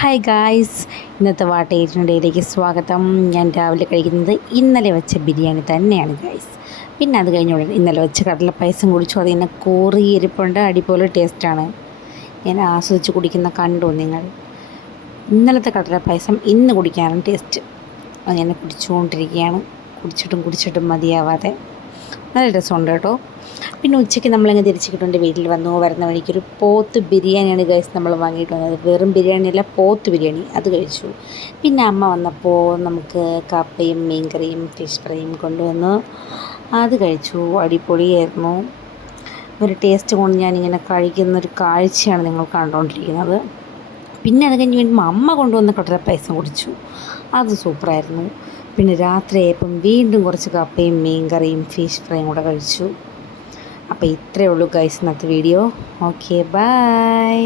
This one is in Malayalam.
ഹായ് ഗായ്സ്, ഇന്നത്തെ വാട്ടേജിനുടേയിലേക്ക് സ്വാഗതം. ഞാൻ രാവിലെ കഴിക്കുന്നത് ഇന്നലെ വെച്ച ബിരിയാണി തന്നെയാണ് ഗായ്സ്. പിന്നെ അത് കഴിഞ്ഞ ഉടനെ ഇന്നലെ വെച്ച കടലപ്പായസം കുടിച്ചു. അതിങ്ങനെ കോറിയിരിപ്പുണ്ട്, അടിപൊളി ടേസ്റ്റാണ്. ഞാൻ ആസ്വദിച്ച് കുടിക്കുന്ന കണ്ടു നിങ്ങൾ. ഇന്നലത്തെ കടലപ്പായസം ഇന്ന് കുടിക്കാനാണ് ടേസ്റ്റ്. അങ്ങനെ കുടിച്ചുകൊണ്ടിരിക്കുകയാണ്. കുടിച്ചിട്ടും മതിയാവാതെ നല്ല രസമുണ്ട് കേട്ടോ. പിന്നെ ഉച്ചയ്ക്ക് നമ്മളിങ്ങനെ തിരിച്ച് കിട്ടുകൊണ്ട് വീട്ടിൽ വരുന്ന വഴിക്കൊരു പോത്ത് ബിരിയാണിയാണ് ഗൈസ് നമ്മൾ വാങ്ങിയിട്ട് വന്നത്. വെറും ബിരിയാണിയല്ല, പോത്ത് ബിരിയാണി, അത് കഴിച്ചു. പിന്നെ അമ്മ വന്നപ്പോൾ നമുക്ക് കപ്പയും മീൻകറിയും ഫിഷ് ഫ്രൈയും കൊണ്ടുവന്നു, അത് കഴിച്ചു. അടിപൊളിയായിരുന്നു. ഒരു ടേസ്റ്റ് കൊണ്ട് ഞാനിങ്ങനെ കഴിക്കുന്നൊരു കാഴ്ചയാണ് നിങ്ങൾ കണ്ടുകൊണ്ടിരിക്കുന്നത്. പിന്നെ അത് കഴിഞ്ഞ് വീണ്ടും അമ്മ കൊണ്ടുവന്ന കടലപ്പായസം കുടിച്ചു, അത് സൂപ്പറായിരുന്നു. പിന്നെ രാത്രിയായപ്പം വീണ്ടും കുറച്ച് കപ്പയും മീൻകറിയും ഫിഷ് ഫ്രൈയും കൂടെ കഴിച്ചു. അപ്പോൾ ഇത്രയേ ഉള്ളൂ ഗൈസ് ഇന്നത്തെ വീഡിയോ. Okay, by.